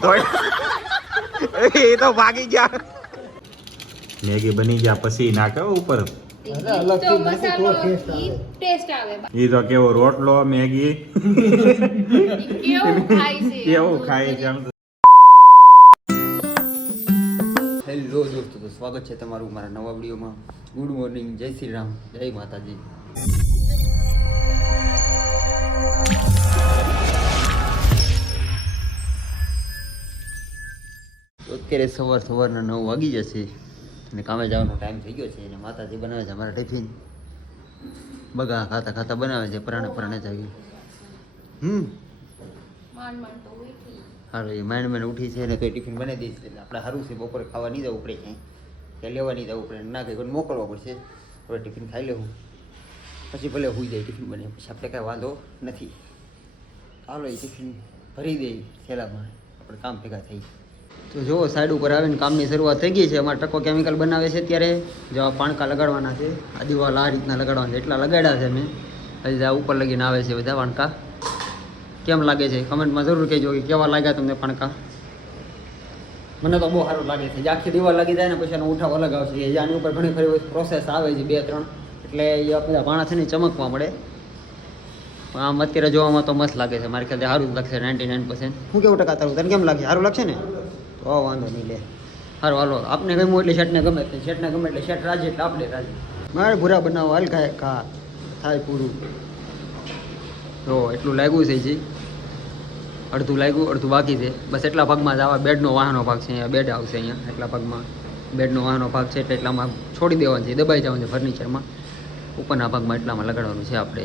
એ તો ભાગી ગયા. મેગી બની ગયા પછી નાખે ઉપર. ઈ તો કેવો રોટલો મેગી કેવું ખાય છે. હેલો દોસ્તો, તો સ્વાગત છે તમારું મારા નવા વિડીયોમાં. ગુડ મોર્નિંગ, જય શ્રી રામ, જય માતાજી. અત્યારે સવારના 9 વાગી જશે અને કામે જવાનો ટાઈમ થઈ ગયો છે અને માતાજી બનાવે છે અમારા ટિફિન. બગા ખાતા ખાતા બનાવે છે, પરાણે જાગી. સારું, એ માંડ ઉઠી છે ને તો ટિફિન બનાવી દઈશ. એટલે આપણે સારું છે, બપોરે ખાવા નહીં જવું પડે ક્યાંય લેવા નહીં જવું પડે, ના કંઈ કોઈ મોકલવા પડશે. હવે ટિફિન ખાઈ લેવું પછી ભલે હોઈ જાય ટિફિન બને પછી આપણે કાંઈ વાંધો નથી. ચાલો એ ટિફિન ભરી દઈએ થેલામાં, આપણે કામ ભેગા થઈ. તો જુઓ સાઈડ ઉપર આવીને કામની શરૂઆત થઈ ગઈ છે. અમારે ટકો કેમિકલ બનાવે છે ત્યારે જો પાણકા લગાડવાના છે. આ દિવાલ આ રીતના લગાડવાના છે, એટલા લગાડ્યા છે મેં. હજી આ ઉપર લગીને આવે છે બધા પાણકા. કેમ લાગે છે કમેન્ટમાં જરૂર કહેજો કે કેવા લાગ્યા તમને પાણકા. મને તો બહુ સારું લાગે છે. જે આખી દિવાલ લાગી જાય ને પછી એનો ઉઠાવ અલગ આવશે. આની ઉપર ઘણી ખરી પ્રોસેસ આવે છે 2-3, એટલે એ બધા ભાણા છે ને ચમકવા મળે. આમ અત્યારે જોવામાં તો મસ્ત લાગે છે. મારી ખ્યાલથી સારું જ લાગશે 99%. શું કેવું ટકા તારું? તને કેમ લાગે? સારું લાગશે ને? તો વાંધો નહીં લે. સારું હાલો, આપને ગમ્યું એટલે શર્ટને ગમે એટલે શર્ટને ગમે એટલે શર્ટ રાજી એટલે આપણે રાજી. મારે ભૂરા બનાવો હાલ ખાય ખા થાય પૂરું. જો એટલું લાગ્યું છે જી, અડધું લાગ્યું અડધું બાકી છે. બસ એટલા ભાગમાં જ આવા બેડનો વાહનો ભાગ છે. અહીંયા બેડ આવશે, અહીંયા એટલા ભાગમાં બેડનો વાહનો ભાગ છે એટલે એટલામાં છોડી દેવાનું છે, દબાઈ જવાનું છે ફર્નિચરમાં. ઉપરના ભાગમાં એટલામાં લગાડવાનું છે આપણે.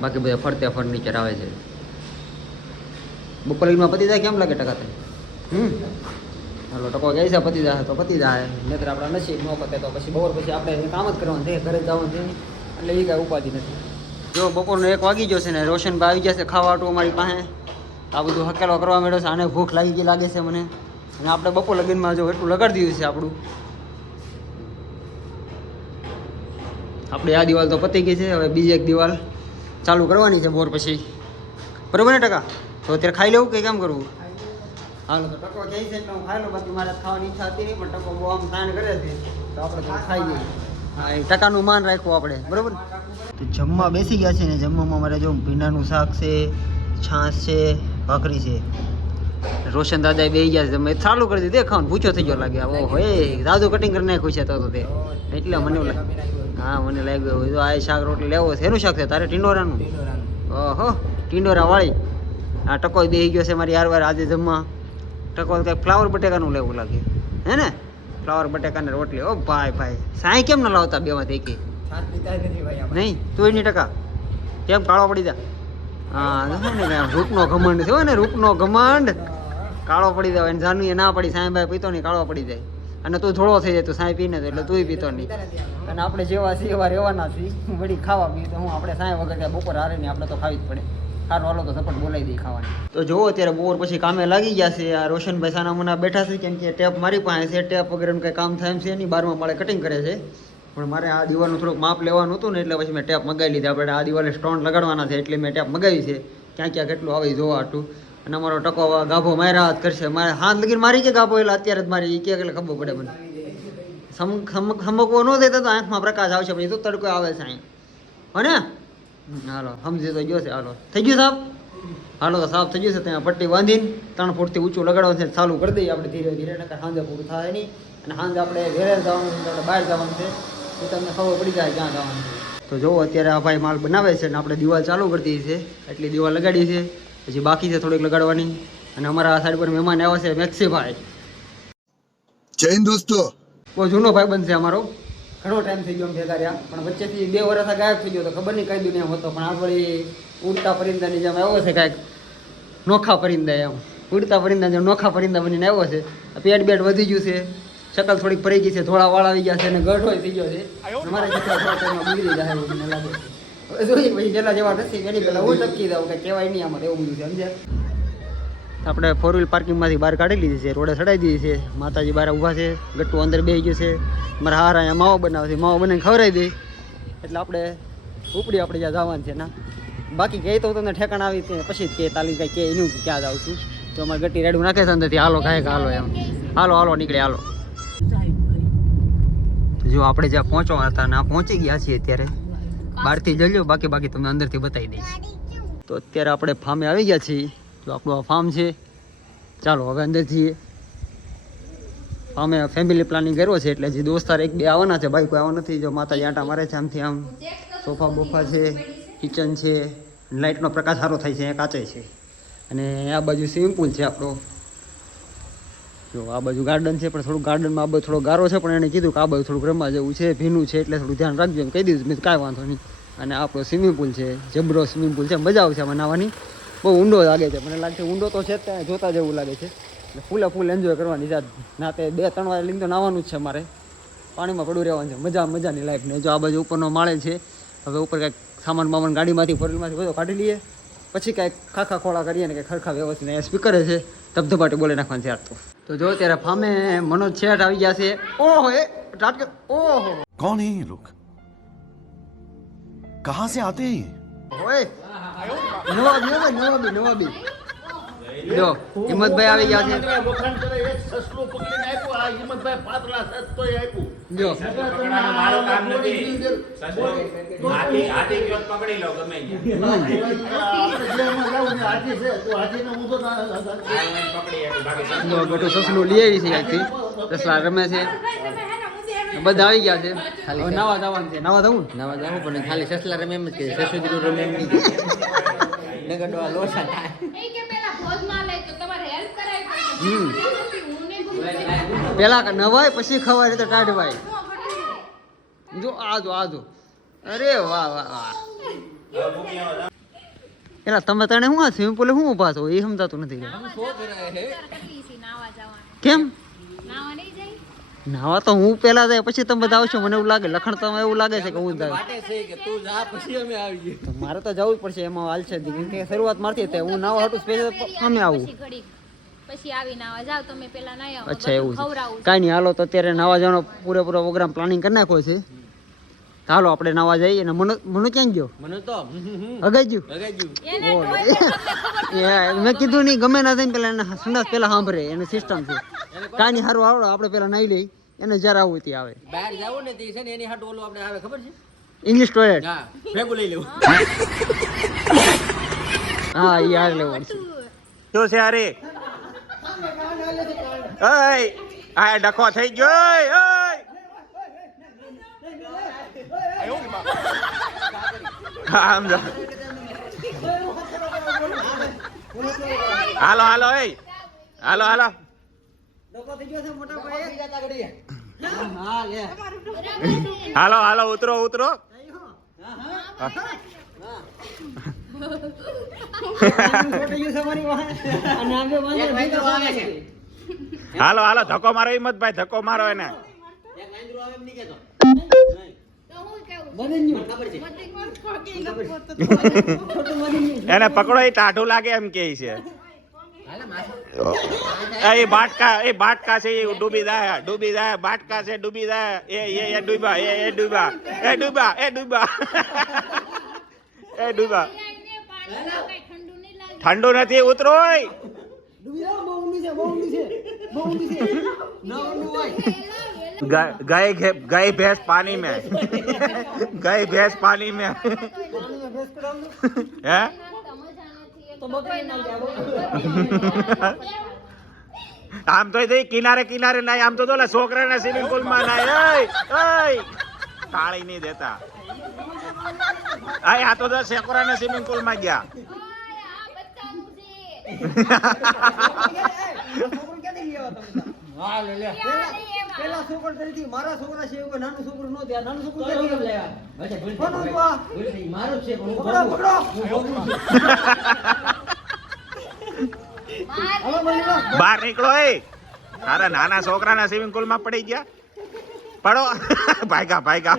બાકી બધા ફરતે ફર્નિચર આવે છે. બપોરમાં પતી જાય કેમ લાગે ટકા તને? હાલો ટકો કહે છે પતી જાય તો પતી જાય, નહીતર આપણા નસીબ ન પતે તો પછી બપોર પછી આપણે કામ જ કરવાનું છે, ઘરે જવાનું છે. એટલે એ કાંઈ ઉપાધિ નથી. જો બપોરનો 1 વાગી ગયો છે ને રોશનભાઈ આવી જશે ખાવાટું અમારી પાસે. આ બધું હકેલો કરવા માંડ્યો છે. આને ભૂખ લાગી ગઈ લાગે છે મને. અને આપણે બપોર લગીનમાં જો એટલું લગાડી દીધું છે આપણું. આપણે આ દિવાલ તો પતી ગઈ છે, હવે બીજી એક દિવાલ ચાલુ કરવાની છે બોર પછી. બરાબર ને ટકા? તો અત્યારે ખાઈ લેવું કે કેમ કરવું? હાલો તો ટકો કહે છે એટલે હું ખાઈ લઉં. બાકી મારે ખાવાની ઈચ્છા હતી નહીં, પણ ટકો બહુ આમ તાણ કરે છે તો આપણે તો ખાઈ લઈએ. હા, એ ટકાનું માન રાખવું આપણે. બરાબર. તો જમવા બેસી ગયા છે ને જમવામાં મારે જો ભીંડાનું શાક છે, છાશ છે, ભાખરી છે. રોશન દાદાએ બેસી ગયા છે. મેં ચાલુ કરી દીધી ખાવાનું, ભૂચો થઈ ગયો લાગે. ઓહો એ દાદુ કટિંગ કરી નાખ્યું છે તો તે એટલે મને હા મને લાગ્યું જો આ શાક રોટલી લેવો છે. એનું શાક છે તારે? ટીંડોરાનું? ઓહો ટીંડોરા વાળી. આ ટકો બેસી ગયો છે મારી યાર આજે જમવા. ટકો કંઈક ફ્લાવર બટેકાનું લેવું લાગે હે ને? ફ્લાવર બટેકાને રોટલી. ઓ ભાઈ સાંઈ કેમ ન લાવતા બેમાંથી એકે? નહીં તું એની ટકા કેમ કાળો પડી જા? હા ને રૂપનો ઘમંડ થયો ને, રૂપનો ઘમંડ કાળો પડી જાય. અને જાનુ એ ના પડી સાંઈભાઈ પીતો નહીં કાળો પડી જાય. અને તું થોડો થઈ જાય, તું સાંઈ પીને તો એટલે તું પીતો નહીં. અને આપણે જેવા છીએ એવા રહેવાના છીએ. વળી ખાવા પીએ તો હું આપણે સાંઈ વગર ત્યાં બપોર હારે નહીં, આપણે તો ખાવી જ પડે. સારું હાલો તો સપોર્ટ બોલાવી દઈએ ખાવાની. તો જુઓ અત્યારે બપોર પછી કામે લાગી ગયા છે. આ રોશનભાઈ સાના મુના બેઠા છે કેમ કે ટેપ મારી પાસે છે. ટેપ વગેરેનું કંઈ કામ થાય એમ છે નહીં. 12મા માળે કટિંગ કરે છે. પણ મારે આ દિવાલનું થોડુંક માપ લેવાનું હતું ને એટલે પછી મેં ટેપ મગાવી લીધી. આપણે આ દિવાલે સ્ટોન લગાડવાના છે એટલે મેં ટેપ મગાવી છે. ક્યાં કેટલું આવે જોવા આટલું. અને અમારો ટકો ગાભો માર્યા હાથ કરશે. મારે હાથ લગીને મારી કે ગાભો એટલે અત્યારે જ મારી એ કે એટલે ખબર પડે મને. સમકવો ન દેતા તો આંખમાં પ્રકાશ આવશે પછી તો તડકો આવે છે અહીં હો ને. હાલો સમજી તો ગયો છે. હાલો થઈ ગયું સાહેબ? હાલો તો સાફ થઈ ગયું છે. ત્યાં પટ્ટી બાંધીને 3 ફૂટથી ઊંચું લગાડવાનું છે. ચાલુ કરી દઈએ આપણે ધીરે ધીરે, નકર સાંજે પૂરું થાય નહીં. અને સાંજે આપણે ઘરે જવાનું છે, આપણે બહાર જવાનું છે તો તમને ખબર પડી જાય ક્યાં જવાનું છે. તો જુઓ અત્યારે આ ભાઈ માલ બનાવે છે ને આપણે દિવાલ ચાલુ કરી દીધી છે. એટલી દિવાલ લગાડી છે, પછી બાકી છે થોડીક લગાડવાની. અને અમારા આ સાઈડ પર મહેમાન આવ્યા છે મેક્સીભાઈ. જય હિન્દ દોસ્તો. બહુ જૂનો ભાઈ બનશે અમારો. ઘણો ટાઈમ થઈ ગયો ભેગા રહ્યા, પણ વચ્ચેથી 2 વર્ષ ગાયબ થઈ ગયો તો ખબર નહીં કઈ દુનિયા હતો. પણ આ વળી ઉડતા પરિંદાની જેમ આવ્યો છે, કાંઈક નોખા પરિંદા એમ. ઉડતા પરિંદા જેમ નોખા પરિંદા બનીને આવ્યો છે. પેટ બેટ વધી ગયું છે, શકલ થોડીક ફરી ગઈ છે, થોડા વાળ આવી ગયા છે અને ગઢોય થઈ ગયો છે. અમારે થોડા ટાઈમમાં બગડી જાય એવું મને લાગે. હવે જોઈએ પછી પેલા જેવા નથી એની પહેલાં હું ટપકી જાઉં કે કહેવાય નહીં આમાં એવું બધું છે સમજ્યા. આપણે 4 વ્હીલ પાર્કિંગમાંથી બહાર કાઢી લીધી છે, રોડે ચડાવી દીધી છે. માતાજી બહાર ઊભા છે, ગટ્ટુ અંદર બેસી ગયું છે. મારા હારા અહીંયા માવો બનાવે છે, માવો બનાવીને ખવડાવી દે એટલે આપણે ઉપડી આપણે જ્યાં જવાનું છે ના. બાકી કહે તો તમને ઠેકાણ આવી પછી જ કે તાલી કાંઈ કે એનું ક્યાં જાઉં છું. તો અમારે ગટ્ટી રેડું નાખે છે અંદરથી હાલો ખાય કે હાલો એમ હાલો હાલો નીકળે હાલો. જો આપણે જ્યાં પહોંચવા હતા ને આ પહોંચી ગયા છીએ અત્યારે. બહારથી જજો બાકી તમને અંદરથી બતાવી દઈશ. તો અત્યારે આપણે ફાર્મે આવી ગયા છીએ. જો આપણું આ ફાર્મ છે. ચાલો હવે અંદર જઈએ. ફાર્મે ફેમિલી પ્લાનિંગ કર્યો છે એટલે જે દોસ્તાર એક બે આવવાના છે, બાઈકો આવવા નથી. જો માતાજી આંટા મારે છે આમથી આમ. સોફા બોફા છે, કિચન છે, લાઇટનો પ્રકાશ સારો થાય છે, અહીંયા કાચે છે. અને આ બાજુ સ્વિમિંગ પુલ છે આપણો. જો આ બાજુ ગાર્ડન છે પણ થોડું ગાર્ડનમાં આ બાજુ થોડો ગારો છે પણ એને કીધું કે આ બાજુ થોડુંક રમવા જેવું છે, ભીનું છે એટલે થોડું ધ્યાન રાખજો એમ કહી દીધું. મેં કાંઈ વાંધો નહીં. અને આપણો સ્વિમિંગ પુલ છે, જબરો સ્વિમિંગ પુલ છે, મજા આવશે આમાં નાહવાની. બહુ ઊંડો લાગે છે, મને લાગે છે ઊંડો તો છે જ ત્યાં જોતા જેવું લાગે છે. એટલે ફૂલ એન્જોય કરવાની જાત. નાતે 2-3 વાર લીધું તો નાહવાનું જ છે મારે. પાણીમાં પડું રહેવાનું છે, મજાની લાઈફ ને. જો આ બાજુ ઉપરનો માળે છે. હવે ઉપર કાંઈક સામાન ગાડીમાંથી ફોરવીલમાંથી બધો કાઢી લઈએ, પછી કાંઈક ખાખા ખોળા કરીએ ને કંઈક ખરખા વ્યવસ્થિત. અહીંયા સ્પીકરે છે, ધબધબાટી બોલે નાખવાનું છે. તો જો ત્યારે ફામે મનોજ શેઠ આવી ગયા છે. ઓહો એ ટાટકે ઓહો कौन है ये लोग कहां से आते हैं ઓય નવાબી જો હિંમતભાઈ આવી ગયા છે. જો મારું કામ નથી. હાથી ગયો તો પકડી લો ગમે જો ગટુ સસલું લઈ આવી છે અહીંથી. સસલા રમે છે, બધા આવી ગયા છે. ખાલી નવા જવાનું છે. નવા જવું પણ ખાલી સસલા રમે એમ જ કે સસુદીનું રમે એમ નહીં નગડવા લોસા થાય. પેલા નવાય પછી ખવાય તો ટાઢવાય. જો આજો અરે વાહ એલા તમે તને શું આ સ્વિમિંગ પુલે શું ઉભા છો એ સમજાતું નથી. કેમ નાવા તો હું પેલા જાય પછી તમે બધા આવશો. મને એવું લાગે લખણ તો એવું લાગે છે કે હું જાય મારે તો જવું જ પડશે. એમાં હાલ છે કેમ કે શરૂઆત મારતી હતી હું નાવા હતું સ્પેશિયલ અમે આવું પછી આવી નાવા જાવ તમે પેલા ના આવો. અચ્છા એવું છે. કાંઈ નહીં હાલો તો અત્યારે નાવા જવાનો પૂરેપૂરો પ્રોગ્રામ પ્લાનિંગ કરી નાખ્યો છે. હાલો આપણે નાવા જઈએ. અને મનુ ક્યાં ગયો? મને તો અગાજ્યું મેં કીધું નહીં ગમે ના થઈને પેલા એને સંડાસ પેલા સાંભળે એને સિસ્ટમ છે. કાંઈ નહીં સારું આવડો આપણે પેલા નાઈ લઈ એને જ્યારે આવું ત્યાં આવે. બહાર જાવું ને તે છે ને એની હાટ ઓલું આપણે આવે ખબર છે ઇંગ્લિશ ટોયલેટ. હા ભેગું લઈ લેવું. હા એ યાર લેવું શું છે અરે આ ડખો થઈ ગયો. હાલો ઉતરો હાલો ધક્કો મારો હિંમતભાઈ, ધક્કો મારો એને. એને પકડો એ ટાઢું લાગે એમ કે છે. એ બાટકા છે એ ડૂબી જાય બાટકા છે ડૂબી જાય. એ ડૂબા ઠંડુ નથી ઉતરો. गई भैंस पानी में है. આમ તો કિનારે નાય, આમ તો છોકરાના સ્વિમિંગ પુલ માં નાય. તાળી નહીં દેતા. આ તો છોકરાના સ્વિમિંગ પુલ માં ગયા. પેલા છોકરો તરીકે મારા છોકરા છે એવું નાનું છોકરું નો ત્યાં નાનું છોકરું મારું છે. બહાર નીકળો. તારા નાના છોકરાના સ્વિમિંગ પુલ માં પડી ગયા. પડો ભાગ્યા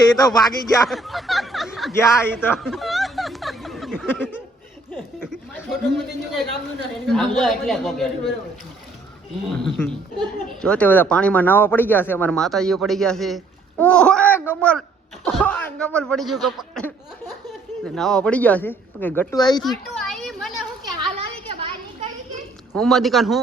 એ તો ભાગી ગયા એ તો. જો તે બધા પાણીમાં નાવા પડી ગયા છે. અમારા માતાજીઓ પડી ગયા છે. ઓહો ગમલ પડી ગયું. નાવા પડી ગયા છે કે ગટ્ટુ આવી હતી ગટ્ટુ આવી મને હું કે હાલ આવી કે બહાર નીકળી કે હું માં દીકાન હું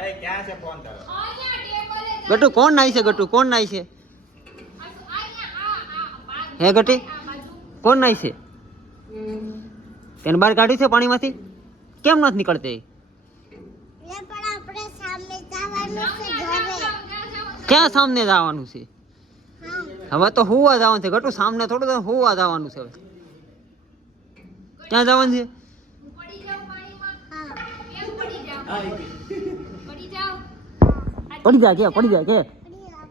એ ક્યાં છે ફોન કરો અહીંયા ટેબલે ગટ્ટુ કોણ નાઈ છે ગટ્ટુ કોણ નાઈ છે અહીંયા આ હે ગટી બાજુ કોણ નાઈ છે તેને બહાર કાઢ્યું છે પાણીમાંથી કેમ નથી નીકળતી ક્યાં સામને જવાનું છે હવે તો હુવા જવાનું છે ગટુ સામને થોડું હુવા જવાનું છે હવે ક્યાં જવાનું છે પડી જાવ પાણીમાં કેમ પડી જાવ પડી જાવ પડી જા કે પડી જા કે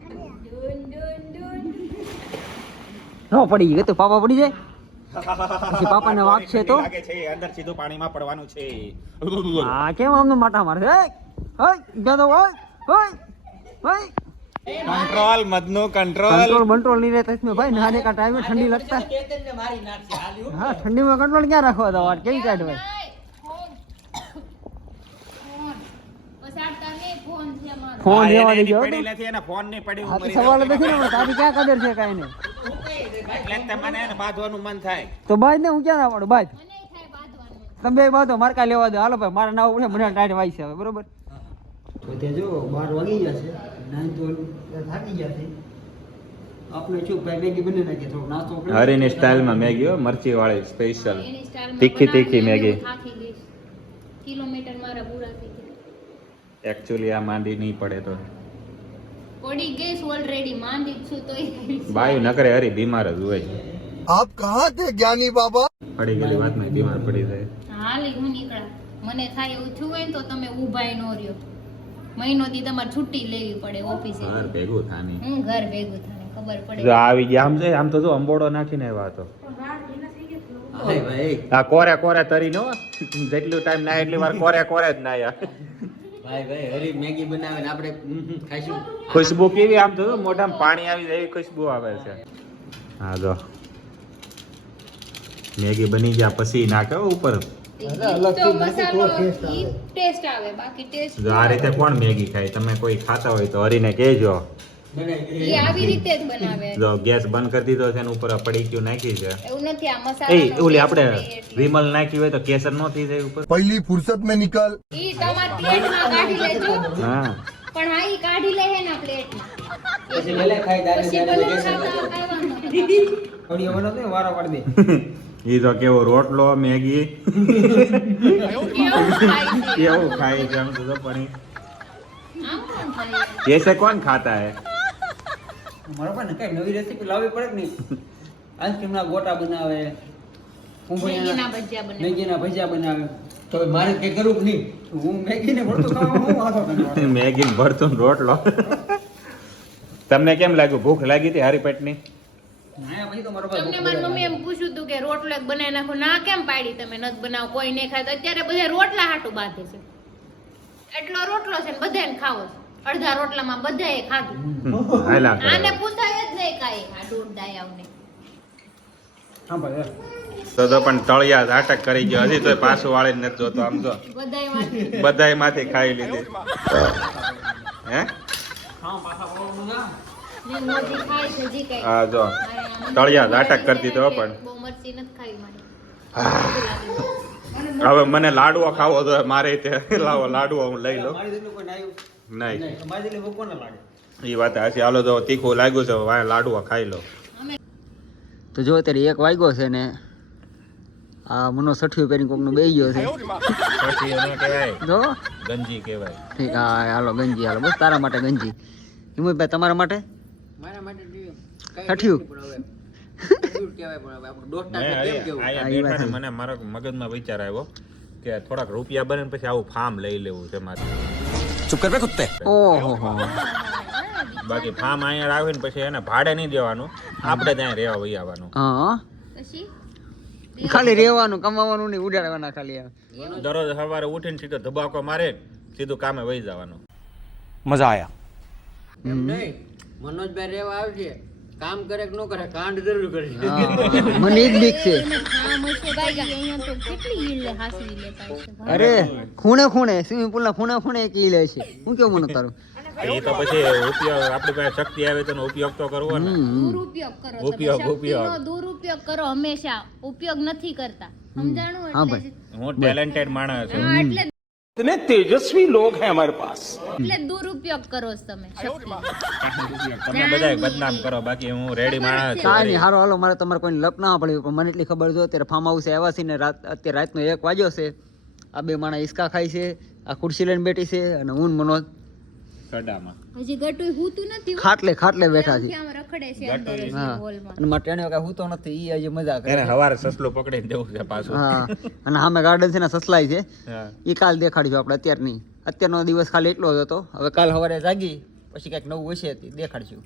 ડુન ડુન ડુન ન પડી ગઈ તો પાપા પડી જાય પછી પાપાને વાગશે તો લાગે છે અંદર સીધું પાણીમાં પડવાનું છે હા કેમ આમનો માટા મારે હે હે જાદો હોય હોય હોય કંટ્રોલ મદનો કંટ્રોલ कंट्रोल कंट्रोल नहीं रहता इसमें भाई नहाने का टाइम है ठंडी लगता है हाँ ठंडी में कंट्रोल क्या रखवा था वाट केवी काट भाई फोन लेवा दे गयो પડી નથી અને ફોન ની પડી આ તો સવાલ જ નથી ને તારી ક્યાં કદર છે કાઈ ને એટલે તમને એને બાંધવાનું મન થાય તો બાજ ને હું ક્યાં ના પડું બાજ તમે બે બાતો માર કા લેવા દો હાલો ભાઈ મારા નાવ પડે મને ટાઈટ વાઈ છે હવે બરોબર તો તે જો 12 વાગી ગયા છે નાઈ તો થાકી ગયા છે આપણે શું ભાઈ મેગી બની નાખી થોડો નાસ્તો કરી હરીની સ્ટાઇલમાં મેગી હો મરચી વાળી સ્પેશિયલ તીખી તીખી મેગી કિલોમીટર મારા પૂરા થઈ ગયા એકચ્યુઅલી આ માંડી નહીં પડે તો પડી ગઈ ઓલરેડી માંડી છું તોય બાયું નકરે હરી બીમાર જ હોય आप कहाँ थे ज्ञानी बाबा? પડી ગયેલી વાતમાં બીમાર પડી જાય હાલી હું નીકળા મને થાય એવું થયું હોય ને તો તમે ઊભાય નો રહ્યો મહિનો દી તમારે છુટ્ટી લેવી પડે ઓફિસે ઘર ભેગું થાની હું ઘર ભેગું થાય ખબર પડે જો આવી ગયા આમ છે આમ તો જો અંબોડો નાખીને આવ્યા તો ભાઈ ભાઈ આ કોરે કોરે તરી નો જેટલું ટાઈમ ના એટલી વાર કોરે કોરે જ નાયા ભાઈ ભાઈ હરી મેગી બનાવે ને આપણે ખાઈશું ખુશ્બુ કેવી આમ તો જો મોઢામાં પાણી આવી જાય એવી ખુશ્બુ આવે છે હા જો મેગી બની ગયા પછી નાખે હો ઉપર તો મસાલો ઈ ટેસ્ટ આવે બાકી ટેસ્ટ જો આ રીતે કોણ મેગી ખાય તમે કોઈ ખાતા હોય તો હરીને કહેજો ઈ આવી રીતે જ બનાવે જો ગેસ બંધ કરી દીધો છે ને ઉપર પડી ગયું નાખી છે એવું નથી આ એ મસાલો ઓલી આપણે વિમલ નાખી હોય તો કેસર નો થઈ જાય ઉપર पहली फुर्सत में निकल ઈ તમાર પ્લેટમાં કાઢી લેજો હા પણ આ ઈ કાઢી લે હે ના પ્લેટમાં પછી ભલે ખાઈ દાદા પછી ભલે ખાતા ખાવાનું થોડી વડો તો વારો પાડી દે ઈ તો કેવો રોટલો મેગી કેવું ખાય છે કેવું ખાય છે આમ તો જો પણ આમ કોણ ખાય ऐसे कौन खाता है મારો પણ કઈ નવી રેસીપી લાવવી પડે કે નહીં આઈસ્ક્રીમ ના ગોટા બનાવે મેગીના ભજીયા બનાવે મેગી ના ભજીયા બનાવે તો મારે કઈ કરવું કે નહીં હું મેગી ને ભરતું ખાવા હું વાંધો કરવાનો मैगी भरतो रोटलो તમને કેમ લાગ્યું ભૂખ લાગી હતી હારી પેટની ના પછી તો મારો પાસે તમને મારી મમ્મી એમ પૂછ્યું હતું કે રોટલો એક બનાવી નાખો ના કેમ પાડી તમે નત બનાવો કોઈ નહીં ખાય તો અત્યારે બધા રોટલા હાટું બાંધે છે એટલો રોટલો છે ને બધાને ખાવો છે અડધા રોટલામાં બધાએ ખાધું હાલા આને પૂછાય જ નહીં કાંઈ આ દૂધ દાયાવને હા ભાઈ તો પણ તળિયા ઝાટક કરી ગયો હજી તો પાછું વાળી નથી જોતો આમ તો બધાય બધાય માંથી ખાઈ લીધી હે હા પાછા બોલવાનું ના મોજી ખાય છે જી કઈ હા જો તળિયા ઝાટક કરી દીધો પણ બહુ મરચી નથી ખાવી મારે હવે મને લાડવો ખાવો તો મારે તે લાવો લાડવો હું લઈ લઉં મારી જેટલું કોઈ નાયું નહીં નહીં મારી જેટલું ભૂખ કોને લાગે એ વાત હજી હાલો તો તીખું લાગ્યું છે વાય લાડવો ખાઈ લો તો જો અત્યારે 1 વાગ્યો છે ને આ મનો 60 પેરી કોકનો બેહી ગયો છે પછી એને કહેવાય જો ગંજી કહેવાય ઠીક હા હાલો ગંજી હાલો બસ તારા માટે ગંજી હિમતભાઈ તમારા માટે મારા માટે ઠઠ્યું આયા બેઠા ને મને મારા મગજમાં વિચાર આવ્યો કે થોડાક રૂપિયા બને ને પછી આવું ફાર્મ લઈ લેવું છે મારે ચૂપ કર બે કુત્તે ઓહો હો બાકી ફાર્મ અહીંયા આવે ને પછી એને ભાડે નહીં દેવાનું આપણે ત્યાં રહેવા વહી આવવાનું હા પછી ખાલી રહેવાનું કમાવાનું નહીં ઉડાડવાના ખાલી દરરોજ સવારે ઉઠીને સીધો ધબાકો મારે સીધું કામે વહી જવાનું મજા આયા એમ નહીં મનોજભાઈ રેવા આવશે કામ કરે કે ન કરે કાંડ જરૂર કરે મને જ બીક છે આમ હશે ભાઈ અહીંયા તો કેટલી ઈડ હાસવી લેતા હશે અરે ખૂણે ખૂણે સ્વિમિંગ પુલ ના ખૂણે ખૂણે એક ઈ લે છે હું કેવું મને તારું એ તો પછી ઉપયોગ આપણી પાસે શક્તિ આવે તો એનો ઉપયોગ તો કરવો ને. દુરુપયોગ કરો તમે. ઉપયોગ, શક્તિનો ઉપયોગ. દુરુપયોગ કરો હંમેશા, ઉપયોગ નથી કરતા. સમજાણું? હા એટલે ભાઈ. જ- હું ટેલેન્ટેડ માણસ છું. હા, એટલે इतने तेजस्वी लोग हैं हमारे पास। એટલે જ દુરુપયોગ કરો છો તમે શક્તિનો. તમે બધા બદનામ કરો, બાકી હું રેડી માણસ છું. કાંઈ નહીં, હારો હાલો, મારે તમારે કોઈને લપ ના પડ્યું, પણ મને એટલી ખબર છે અત્યારે ફાર્મ હાઉસે આવ્યા છે ને અત્યારે રાતનો 1 વાગ્યો છે. આ બે માણસ હિસકા ખાય છે, આ ખુરશી લઈને બેઠી છે, અને હું ને મનોજ સડામાં. હજી ગટુય હૂતું નથી હો. ખાટલે બેઠા છે. આમ રખડે છે અંદર જ હા, હોલમાં. અને મારે ટેણીઓ કાંઈ હૂતો નથી, ઈ હજી મજા કરે એને હવારે સસલું પકડીને દેવું છે પાછું. હા, અને સામે ગાર્ડન છે ને સસલાઈ છે, હા. એ કાલ દેખાડીશું આપણે, અત્યાર નહીં. અત્યારનો દિવસ ખાલી એટલો જ હતો, હવે કાલ સવારે જાગી પછી કંઈક નવું હશે તે દેખાડશું.